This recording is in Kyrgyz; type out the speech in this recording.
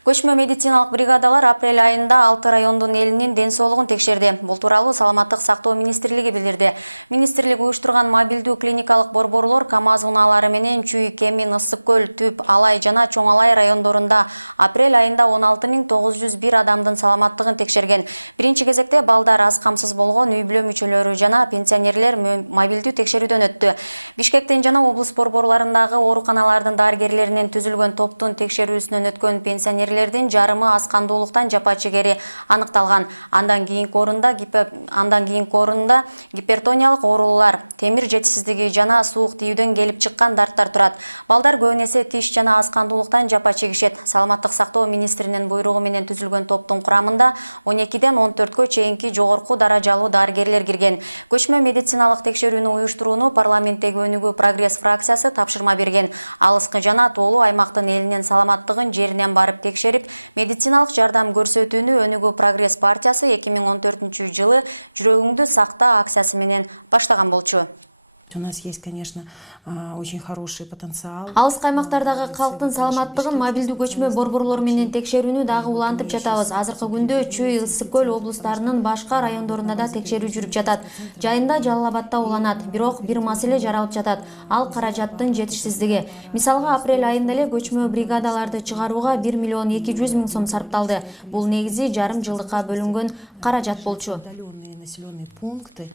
Көчмө медициналык бригадалар апрель айында 6 райондун элинин ден соолугун текшерди. Бул тууралуу Саламаттык сактоо министрлиги билдирди. Министрлик уюштурган мобилдүү клиникалык борборлор КАМАЗ унаалары менен Чүй, Кемин, Ысык көл, Түп, Алай жана Чоң Алай райондорунда апрель айында 16901 адамдын саламаттыгын текшерген. Биринчи кезекте балдар, аз камсыз болгон үй бүлө мүчөлөрү жана пенсионерлер мобилдүү текшерүүдөн өттү. Бишкектен жана облус борборлорундагы ооруканалардын дарыгерлеринен түзүлгөн топтун текшерүүсүнөн өткөн пенсионерлердин жарымы аз кандуулуктан жапа чегери аныкталган. Андан кийинки орунда гипертониялык оорулар, темир жетишсиздиги жана суук тийүүдөн келип чыккан дарттар турат. Балдар көбүн эсе тиш жана аз кандуулуктан жапа чегишет. Саламаттык сактоо министринин буйругу менен түзүлгөн топтун курамында 12ден 14кө чейинки жогорку даражалуу дарыгерлер кирген. Көчмө медициналык текшерүүнү уюштурууну парламенттеги Өнүгүү Прогресс фракциясы тапшырма берген. Алыскы жана тоолуу аймактын элинин саламаттыгын жеринен барып текшерип, медициналык жардам көрсөтүүнү Өнүгүү Прогресс партиясы 2014-жылы жүрөгүңдү сакта акциясы менен баштаган болчу. У нас есть, конечно, очень хороший потенциал. Алыскы аймактардагы калктын саламаттыгын мобилдүү көчмө борборлору менен текшерүүнү дагы улантып жатабыз. Азыркы күндө Чүй, Ысык көл облустарынын башка райондорунда да текшерүү жүрүп жатат. Жайында Жалал Абадта уланат. Бирок бир маселе жаралып жатат. Ал каражаттын жетишсиздиги. Мисалга, апрель айында эле көчмө бригадаларды чыгарууга 1 миллион 200 миң сом сарпталды. Бул негизи жарым жылдыкка бөлүнгөн каражат болчу. Населенные пункты.